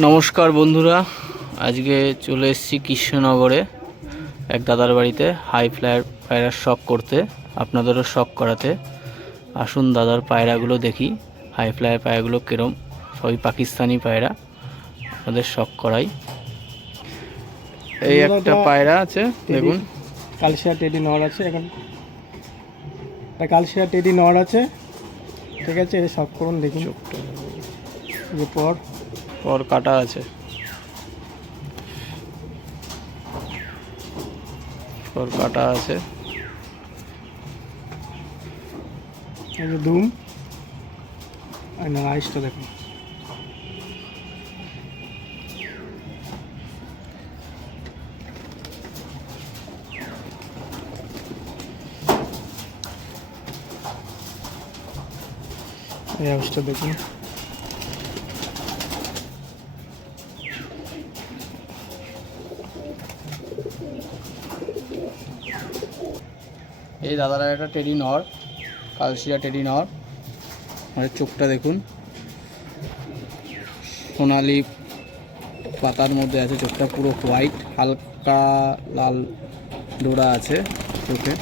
নমস্কার বন্ধুরা, আজকে চলে এসেছি কৃষ্ণনগরে এক দাদার বাড়িতে হাই ফ্লায়ার পায়রার শখ করতে, আপনাদেরও শখ করাতে। আসুন দাদার পায়রাগুলো দেখি, হাই ফ্লায়ার পায়রাগুলো কিরম। সবই পাকিস্তানি পায়রা, আপনাদের শখ করাই। এই একটা পায়রা আছে দেখুন, কালশিয়া টেডি নর আছে। এখন কালশিয়া টেডি নর আছে, ঠিক আছে। এটা শখ করুন, দেখুন যে পর কাটা আছে, কাটা আছে। এই যে দুম আর না আইসটা দেখুন। এই আইসটা দেখুন। এই দাদারা একটা টেডি নর, কালশিয়া টেডি নর। আর চোখটা দেখুন, সোনালি পাতার মধ্যে আছে চোখটা, পুরো হোয়াইট, হালকা লাল ডোরা আছে চোখে।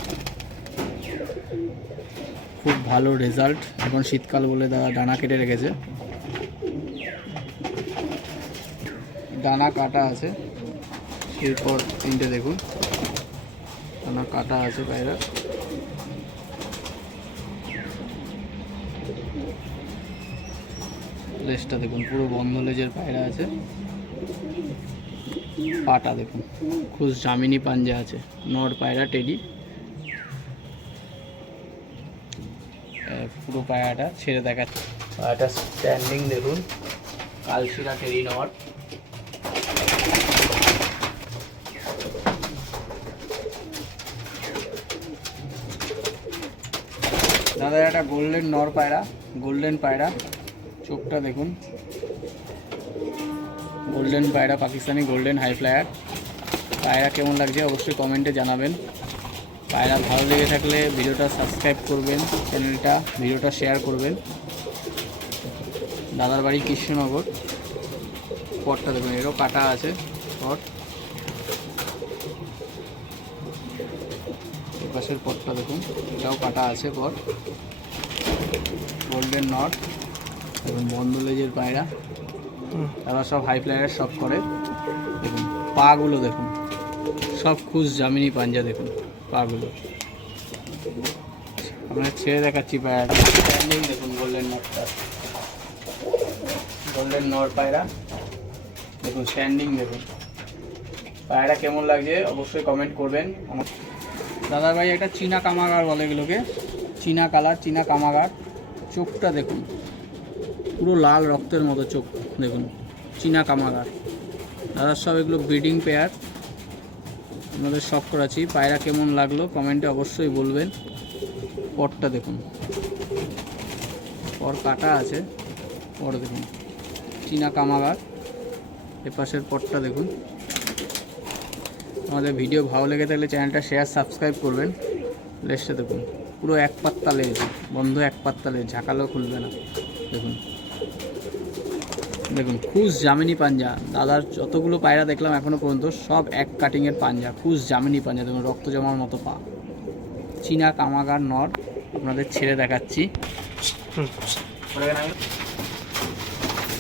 খুব ভালো রেজাল্ট। এখন শীতকাল বলে দাদা ডানা কেটে রেখেছে, ডানা কাটা আছে। এরপর তিনটে দেখুন, ডানা কাটা আছে পায়রা। লেজটা দেখুন, পুরো বন্ধ লেজের পায়রা আছে। পাটা দেখুন, খুব জামিনি পাঞ্জা আছে। নর পায়রা টেডি, পুরো পায়রাটা ছেড়ে দেখাচ্ছে। পায়রাটা স্ট্যান্ডিং দেখুন, কালশিয়া টেডি নর। দাদা একটা গোল্ডেন নর পায়রা, গোল্ডেন পায়রা। চোখটা দেখুন, গোল্ডেন পায়রা, পাকিস্তানি গোল্ডেন হাই ফ্লায়ার। পায়রা কেমন লাগছে অবশ্যই কমেন্টে জানাবেন। পায়রা ভালো লেগে থাকলে ভিডিওটা সাবস্ক্রাইব করবেন, চ্যানেলটা ভিডিওটা শেয়ার করবেন। দাদার বাড়ি কৃষ্ণনগর। পটটা দেখুন, এরও কাটা আছে পট। এপাশের পটটা দেখুন, এটাও কাটা আছে পট। গোল্ডেন নট এবং বন্ধ লেজের পায়রা। তারা সব হাই ফ্লায়ারের শখ করে। দেখুন পাগুলো দেখুন, সব খুশ জামিনি পাঞ্জা। দেখুন পাগুলো, আপনার ছেড়ে দেখাচ্ছি পায়রাটা। স্ট্যান্ডিং দেখুন গোল্ডেন নটটা, গোল্ডেন নট পায়রা দেখুন, স্ট্যান্ডিং দেখুন। পায়রা কেমন লাগছে অবশ্যই কমেন্ট করবেন। দাদা ভাই একটা চীনা কামাগার বলে এগুলোকে, চীনা কালার, চীনা কামাগার। চোখটা দেখুন, পুরো লাল রক্তের মতো চোখ দেখুন, চীনা কামাগার। দাদার সব এগুলো ব্রিডিং পেয়ার, আপনাদের শখ করাচ্ছি। পায়রা কেমন লাগলো কমেন্টে অবশ্যই বলবেন। পরটা দেখুন, পর কাটা আছে, পর দেখুন চীনা কামাগার। এপাশের পরটা দেখুন। আমাদের ভিডিও ভালো লেগে থাকলে চ্যানেলটা শেয়ার সাবস্ক্রাইব করবেন। লেজটা দেখুন, পুরো এক পাত্তা লেজ, বন্ধ এক পাত্তা লেজ, ঝাঁকালেও খুলবে না। দেখুন দেখুন, খুশ জামিনি পাঞ্জা। দাদার যতগুলো পায়রা দেখলাম এখনও পর্যন্ত সব এক কাটিংয়ের পাঞ্জা, খুশ জামিনি পাঞ্জা। দেখুন রক্ত জমার মতো পা। চীনা কামাগার নর আপনাদের ছেড়ে দেখাচ্ছি।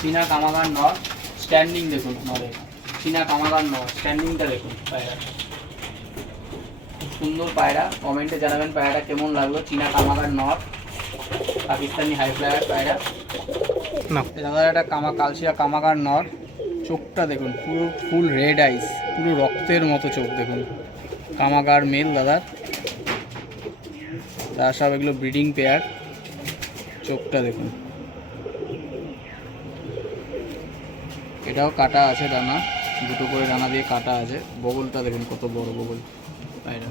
চীনা কামাগার নর স্ট্যান্ডিং দেখুন, নরের চীনা কামাগার নর স্ট্যান্ডিংটা দেখুন। পায়রা সুন্দর পায়রা, কমেন্টে জানাবেন পায়রাটা কেমন লাগলো। চীনা কামাগার নর, পাকিস্তানি হাই ফ্লায়ার পায়রা। দাদার একটা কালশিয়া কামাগার নর। চোখটা দেখুন, পুরো ফুল রেড আইস, পুরো রক্তের মতো চোখ দেখুন। কামাগার মেল দাদার। তার সব এগুলো ব্রিডিং পেয়ার। চোখটা দেখুন, এটাও কাটা আছে ডানা, দুটো করে ডানা দিয়ে কাটা আছে। বগলটা দেখুন কত বড় বগল পায়রা।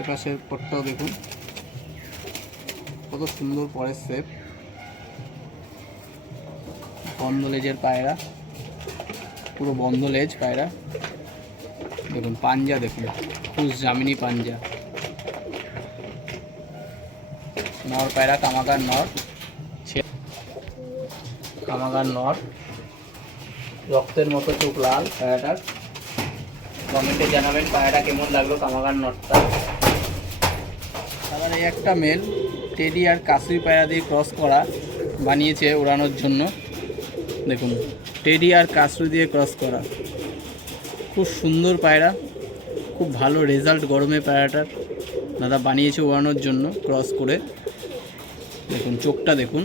এপাশের পটটাও দেখুন কত সুন্দর পরের শেপ। বন্ধ লেজের পায়রা, পুরো বন্ধ লেজ পায়রা। দেখুন পাঞ্জা দেখুন, খুশ জামিনি পাঞ্জা। নর পায়রা, কামাগার নর। কামাগার নট, রক্তের মতো চোখ লাল পায়রাটার। কমেন্টে জানাবেন পায়রাটা কেমন লাগলো কামাগার নটটা। তারপরে এই একটা মেল টেডি আর কাসুই পায়রা দিয়ে ক্রস করা বানিয়েছে ওড়ানোর জন্য। দেখুন টেডি আর কাসুই দিয়ে ক্রস করা, খুব সুন্দর পায়রা, খুব ভালো রেজাল্ট গরমে পায়রাটার দাদা বানিয়েছে ওড়ানোর জন্য ক্রস করে। দেখুন চোখটা দেখুন,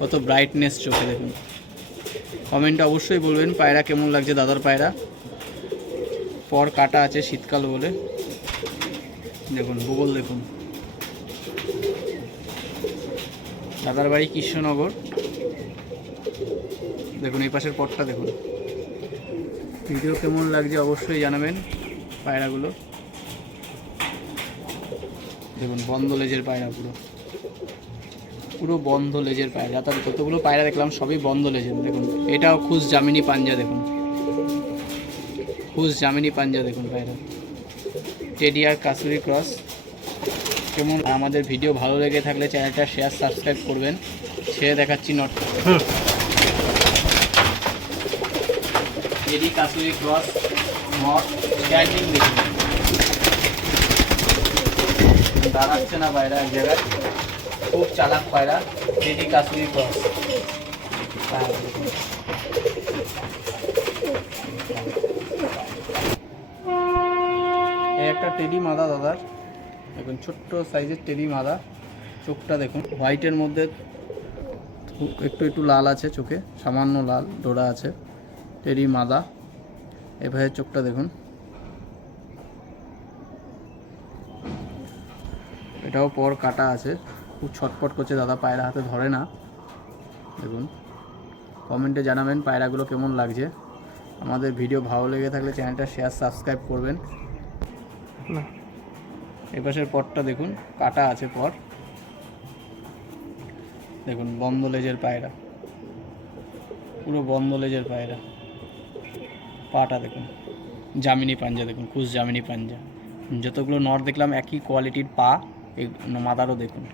কত ব্রাইটনেস চোখে দেখুন। কমেন্টে অবশ্যই বলবেন পায়রা কেমন লাগছে দাদার পায়রা। পর কাটা আছে শীতকাল বলে। দেখুন ভূগোল দেখুন, দাদার বাড়ি কৃষ্ণনগর। দেখুন এই পাশের পরটা দেখুন। ভিডিও কেমন লাগছে অবশ্যই জানাবেন পায়রাগুলো। দেখুন বন্ধ লেজের পায়রা, পুরো পুরো বন্ধ লেজের পায়রা। তার কতগুলো পায়রা দেখলাম সবই বন্ধ লেজের। দেখুন এটাও খুশ জামিনী পাঞ্জা, দেখুন খুশ জামিনী পাঞ্জা দেখুন পায়রা। টেডি আর কাসুরি ক্রস কেমন। আমাদের ভিডিও ভালো লেগে থাকলে চ্যানেলটা শেয়ার সাবস্ক্রাইব করবেন। ছেড়ে দেখাচ্ছি not. Teddy kasuri cross not standing দেখুন, দাঁড়াচ্ছে না পায়রা এক জায়গায়, খুব চালাক পায়রা। টেডি কাসুরি ক্রস এই একটা টেডি মাদা দাদার। দেখুন ছোট্ট সাইজের টেডি মাদা। চোখটা দেখুন হোয়াইটের মধ্যে একটু একটু লাল আছে চোখে, সামান্য লাল ডোরা আছে। টেডি মাদা। এভাবে চোখটা দেখুন। এটাও পর কাটা আছে, খুব ছটপট করছে দাদা, পায়রা হাতে ধরে না। দেখুন কমেন্টে জানাবেন পায়রাগুলো কেমন লাগছে। আমাদের ভিডিও ভালো লেগে থাকলে চ্যানেলটা শেয়ার সাবস্ক্রাইব করবেন। না এপাশের পরটা দেখুন কাটা আছে পর। দেখুন বন্ধ লেজের পায়রা, পুরো বন্ধ লেজের পায়রা। পাটা দেখুন জামিনী পাঞ্জা, দেখুন খুশ জামিনী পাঞ্জা। যতগুলো নট দেখলাম একই কোয়ালিটির পা। এই মাদারও দেখুন,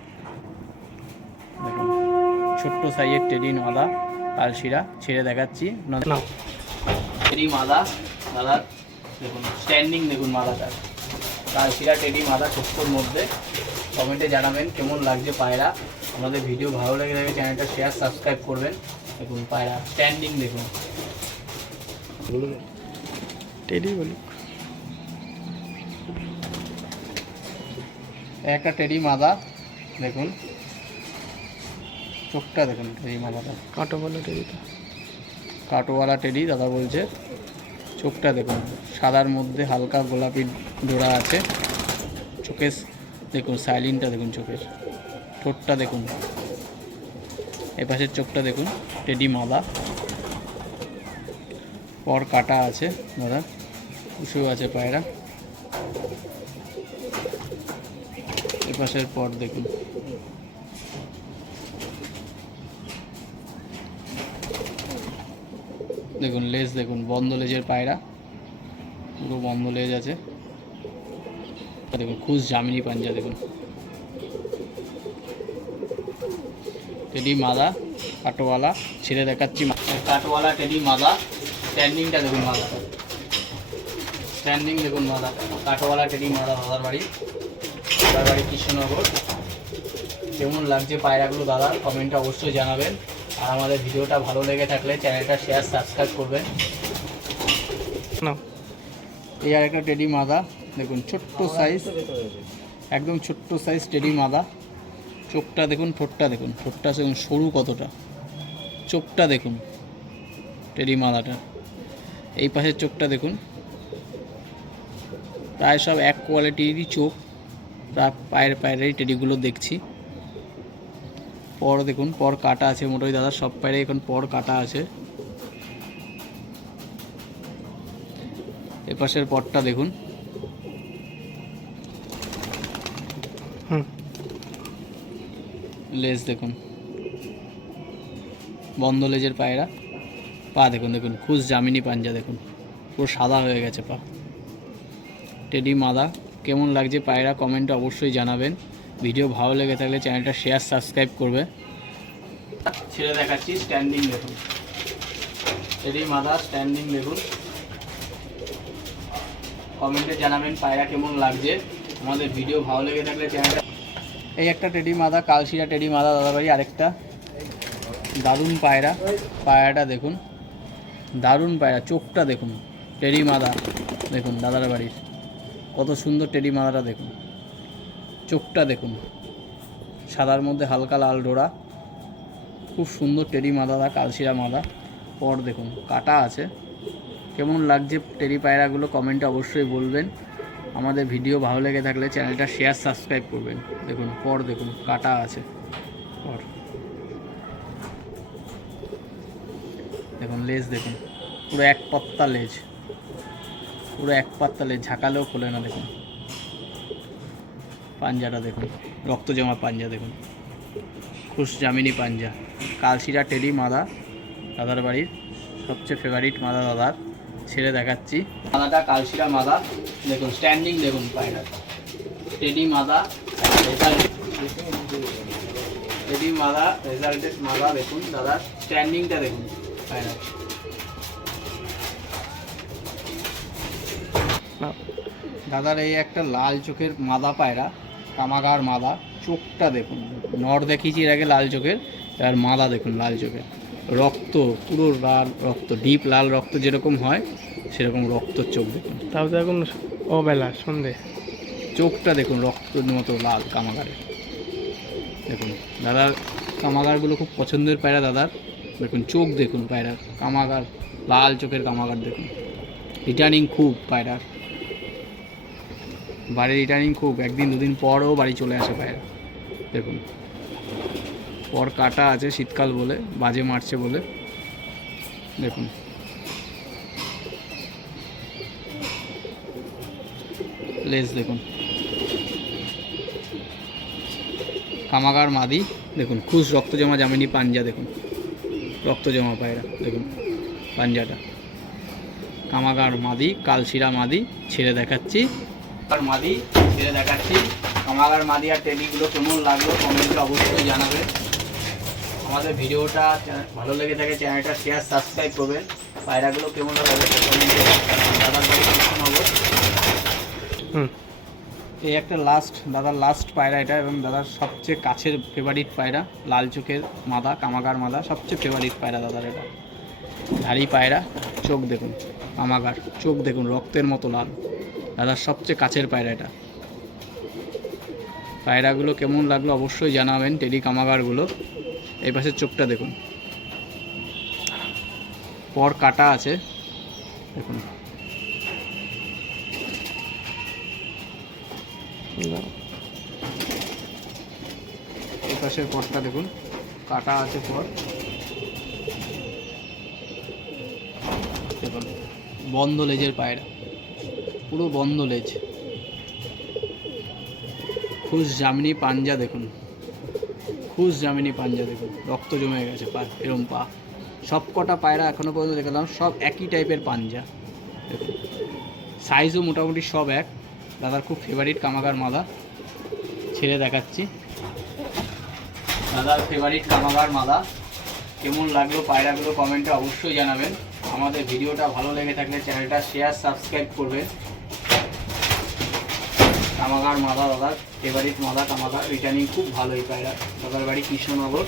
দেখুন ছোট্ট সাইজের টেডি মাদা কালশিরা। ছেড়ে দেখাচ্ছি টেডি মাদা দাদার। দেখুন স্ট্যান্ডিং দেখুন মাদাটার, কালশিরা টেডি মাদা ছোট্টর মধ্যে। কমেন্টে জানাবেন কেমন লাগছে পায়রা। আমাদের ভিডিও ভালো লেগে থাকলে চ্যানেলটা শেয়ার সাবস্ক্রাইব করবেন। দেখুন পায়রা স্ট্যান্ডিং দেখুন। টেডি বলি একটা টেডি মাদা দেখুন, চোখটা দেখুন টেডি মাদাটা। কাটো বলো টেডিটা, কাটোওয়ালা টেডি দাদা বলছে। চোখটা দেখুন সাদার মধ্যে হালকা গোলাপি ডোরা আছে। চোখের দেখুন সাইলিনটা দেখুন চোখের। ঠোঁটটা দেখুন, এপাশের চোখটা দেখুন টেডি মাদা। পর কাটা আছে দাদা, উঁচু আছে পায়রা। এপাশের পর দেখুন। দেখুন লেজ দেখুন বন্ধ লেজের পায়রা, পুরো বন্ধ লেজ আছে। দেখুন খুশ জামিনী পাঞ্জা দেখুন। টেডি মাদা কাটোওয়ালা। ছেড়ে দেখাচ্ছি কাটোওয়ালা টেডি মাদা। স্ট্যান্ডিংটা দেখুন মাদা, স্ট্যান্ডিং দেখুন মাদা। কাটোওয়ালা টেডি মাদা দাদার বাড়ি, দাদার বাড়ি কৃষ্ণনগর। কেমন লাগছে পায়রাগুলো দাদা কমেন্টে অবশ্যই জানাবেন। আর আমাদের ভিডিওটা ভালো লেগে থাকলে চ্যানেলটা শেয়ার সাবস্ক্রাইব করবেন। না এই আর একটা টেডি মাদা দেখুন, ছোট্ট সাইজ, একদম ছোট্ট সাইজ টেডি মাদা। চোখটা দেখুন, ঠোঁটটা দেখুন, ঠোঁটটা দেখুন সরু কতটা। চোখটা দেখুন টেডি মাদাটা। এই পাশের চোখটা দেখুন, প্রায় সব এক কোয়ালিটিরই চোখ। প্রায় পায়ের টেডিগুলো দেখছি। পর দেখুন পর কাটা আছে মোটামুটি দাদা সব পায়রে এখন পর কাটা আছে। এপাশের পরটা দেখুন। লেজ দেখুন বন্ধ লেজের পায়রা। পা দেখুন, দেখুন খুশ জামিনী পাঞ্জা দেখুন, পুরো সাদা হয়ে গেছে পা। টেডি মাদা। কেমন লাগছে পায়রা কমেন্টে অবশ্যই জানাবেন। ভিডিও ভালো লেগে থাকলে চ্যানেলটা শেয়ার সাবস্ক্রাইব করবে। ছেড়ে দেখাচ্ছি, স্ট্যান্ডিং দেখুন, টেডি মাদা স্ট্যান্ডিং দেখুন। কমেন্টে জানাবেন পায়রা কেমন লাগছে। আমাদের ভিডিও ভালো লেগে থাকলে চ্যানেলটা, এই একটা টেডি মাদা, কালশিরা টেডি মাদা দাদাভাই, আরেকটা দারুণ পায়রা। পায়রাটা দেখুন, দারুণ পায়রা, চোখটা দেখুন, টেডি মাদা দেখুন দাদার বাড়ির, কত সুন্দর টেডি মাদাটা দেখুন, চোখটা দেখুন, সাদার মধ্যে হালকা লাল ডোরা, খুব সুন্দর টেডি মাদা, কালশিরা মাদা। পর দেখুন কাটা আছে। কেমন লাগছে টেডি পায়রাগুলো কমেন্টে অবশ্যই বলবেন। আমাদের ভিডিও ভালো লেগে থাকলে চ্যানেলটা শেয়ার সাবস্ক্রাইব করবেন। দেখুন পর দেখুন কাটা আছে, পর দেখুন, লেজ দেখুন, পুরো এক পাত্তা লেজ, পুরো এক পাত্তা লেজ, ঝাঁকালেও খোলে না। দেখুন পাঞ্জাটা দেখুন, রক্ত জমা পাঞ্জা দেখুন, খুশ জামিনী পাঞ্জা। কালশিরা টেডি মাদা দাদার বাড়ির সবচেয়ে ফেভারিট মাদা দাদার, ছেড়ে দেখাচ্ছি। মাদাটা কালশিরা মাদা দেখুন, স্ট্যান্ডিং দেখুন পায়রা, টেডি মাদা, টেডি মাদা রেজাল্টেড মাদা দেখুন দাদার, স্ট্যান্ডিংটা দেখুন পায়রা। দাদার এই একটা লাল চোখের মাদা পায়রা, কামাগার মাদা, চোখটা দেখুন, নর দেখিয়েছি এর আগে লাল চোখের, আর মাদা দেখুন লাল চোখের, রক্ত পুরো লাল রক্ত, ডিপ লাল রক্ত যেরকম হয় সেরকম রক্ত চোখ দেখুন। তাও তো এখন অবেলা সন্ধে, চোখটা দেখুন রক্তের মতো লাল কামাগারের। দেখুন দাদার কামাগারগুলো খুব পছন্দের পায়রা দাদার। দেখুন চোখ দেখুন পায়রার, কামাগার লাল চোখের কামাগার দেখুন, রিটার্নিং খুব পায়রার, বাড়ি রিটার্নিং খুব, একদিন দুদিন পরও বাড়ি চলে আসে পায়রা। দেখুন পর কাটা আছে, শীতকাল বলে বাজে মারছে বলে। দেখুন লেজ দেখুন, কামাগার মাদি দেখুন, খুশ রক্ত জমা জামিনী পাঞ্জা দেখুন, রক্ত জমা পায়রা দেখুন পাঞ্জাটা। কামাগার মাদি, কালশিরা মাদি, ছেড়ে দেখাচ্ছি আর মাদি, ছেড়ে দেখাচ্ছি। কামাগার মাদি আর টেডিগুলো কেমন লাগলো কমেন্টে অবশ্যই জানাবে। আমাদের ভিডিওটা ভালো লেগে থাকে চ্যানেলটা শেয়ার সাবস্ক্রাইব করবেন। পায়রাগুলো কেমন লাগবে কমেন্টে দাদার বাড়ি নগর। এই একটা দাদার লাস্ট পায়রা এটা, এবং দাদার সবচেয়ে কাছের ফেভারিট পায়রা, লাল চোখের মাদা, কামাগার মাদা, সবচেয়ে ফেভারিট পায়রা দাদার এটা। ধাড়ি পায়রা, চোখ দেখুন কামাগার, চোখ দেখুন রক্তের মতো লাল, দাদার সবচেয়ে কাছের পায়রা এটা। পায়রাগুলো কেমন লাগলো অবশ্যই জানাবেন, টেডি কামাগারগুলো। এই পাশের চোখটা দেখুন, পর কাটা আছে দেখুন। এই পাশের পরটা দেখুন, কাটা আছে পর দেখুন, বন্ধ লেজের পায়রা, পুরো বন্ধ লেজ, খুশ জামিনী পাঞ্জা দেখুন, খুশ জামিনী পাঞ্জা দেখুন, রক্ত জমে গেছে পা, এরম পা। সব কটা পায়রা এখনও পর্যন্ত দেখলাম সব একই টাইপের পাঞ্জা দেখুন, সাইজও মোটামুটি সব এক। দাদার খুব ফেভারিট কামাগার মাদা, ছেড়ে দেখাচ্ছি দাদার ফেভারিট কামাগার মাদা। কেমন লাগলো পায়রাগুলো কমেন্টে অবশ্যই জানাবেন। আমাদের ভিডিওটা ভালো লেগে থাকলে চ্যানেলটা শেয়ার সাবস্ক্রাইব করবেন। কামাগার মাদা দাদার ফেভারিট মাদা, কামাগার রিটার্নিং খুব ভালো এই পায়রা, দাদার বাড়ি কৃষ্ণনগর।